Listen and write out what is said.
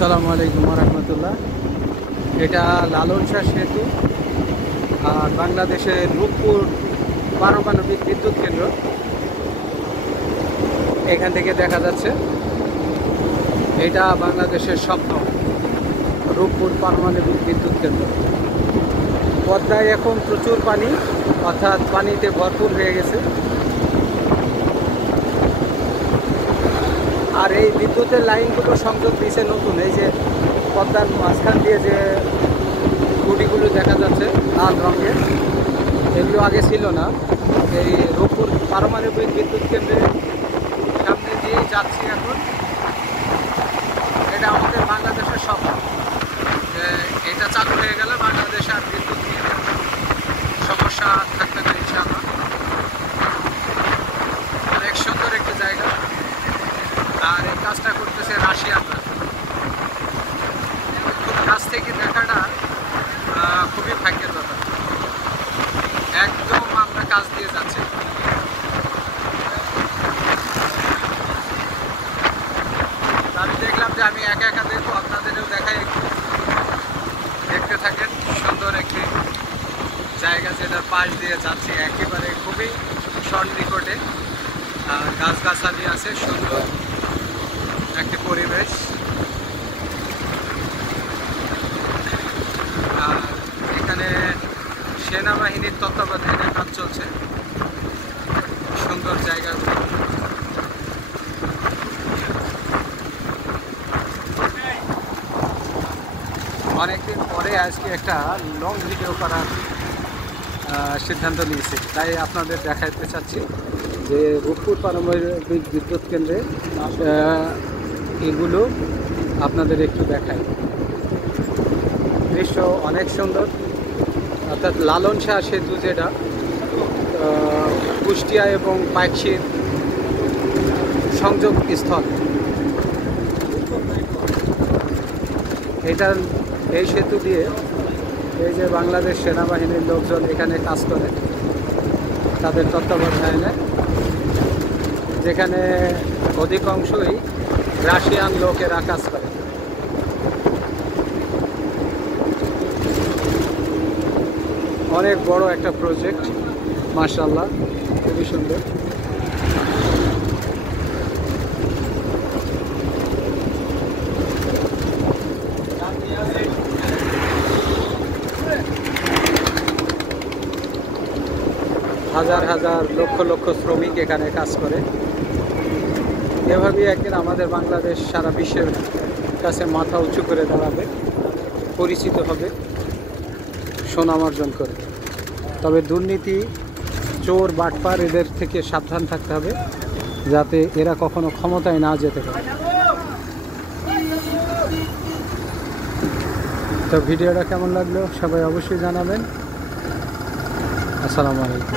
আসসালামু আলাইকুম রহমতুল্লাহ। এটা লালন শাহ সেতু আর বাংলাদেশের রূপপুর পারমাণবিক বিদ্যুৎ কেন্দ্র। এখান থেকে দেখা যাচ্ছে এটা বাংলাদেশের স্বপ্ন, রূপপুর পারমাণবিক বিদ্যুৎ কেন্দ্র। পদ্মায় এখন প্রচুর পানি, অর্থাৎ পানিতে ভরপুর হয়ে গেছে। আর এই বিদ্যুতের লাইনগুলো সংযোগ দিয়েছে নতুন, এই যে পদ্মার মাঝখান দিয়ে যে খুঁটিগুলো দেখা যাচ্ছে লাল রঙের, এগুলো আগে ছিল না। এই রূপপুর পারমাণবিক বিদ্যুৎ কেন্দ্রের সামনে দিয়ে যাচ্ছি এখন। এটা আমাদের বাংলাদেশের স্বপ্ন যে এটা চালু হয়ে গেলে বাংলাদেশে আর বিদ্যুৎ নিয়ে সমস্যা থাকবে না ইনশাআল্লাহ। অনেক সুন্দর একটি জায়গা। আর এই কাজটা করতেছে রাশিয়ানরা। খুব কাছ থেকে দেখাটা খুবই ভাগ্যের কথা। একদম আমরা কাজ দিয়ে যাচ্ছি। আমি দেখলাম যে আমি একা একা দেখবো, আপনাদেরও দেখাই, একটু দেখতে থাকেন। সুন্দর একটি জায়গা যেটার পাশ দিয়ে যাচ্ছি, একেবারে খুবই সন্নিকটে। গাছগাছালি আছে, সুন্দর একটি পরিবেশ। আর এখানে সেনাবাহিনীর তত্ত্বাবধানে কাজ চলছে। সুন্দর জায়গা। অনেকদিন পরে আজকে একটা লং ভিডিও করার সিদ্ধান্ত নিয়েছি, তাই আপনাদের দেখাতে চাচ্ছি যে রূপপুর পারমাণবিক বিদ্যুৎ কেন্দ্রে এগুলো আপনাদের একটু দেখাই। দৃশ্য অনেক সুন্দর, অর্থাৎ লালন শাহ সেতু যেটা কুষ্টিয়া এবং পাইকশির সংযোগ স্থল। এই সেতু দিয়ে এই যে বাংলাদেশ সেনাবাহিনীর লোকজন এখানে কাজ করে তাদের তত্ত্বাবধানে, যেখানে অধিকাংশই রাশিয়ান লোকেরা কাজ করে। অনেক বড় একটা প্রজেক্ট, মাশাআল্লাহ, খুবই সুন্দর। হাজার হাজার লক্ষ লক্ষ শ্রমিক এখানে কাজ করে। এভাবেই একদিন আমাদের বাংলাদেশ সারা বিশ্বের কাছে মাথা উঁচু করে দাঁড়াবে, পরিচিত হবে, সুনাম অর্জন করে। তবে দুর্নীতি, চোর, বাটপার এদের থেকে সাবধান থাকতে হবে, যাতে এরা কখনো ক্ষমতায় না যেতে পারে। তো ভিডিওটা কেমন লাগলো সবাই অবশ্যই জানাবেন। আসসালামু আলাইকুম।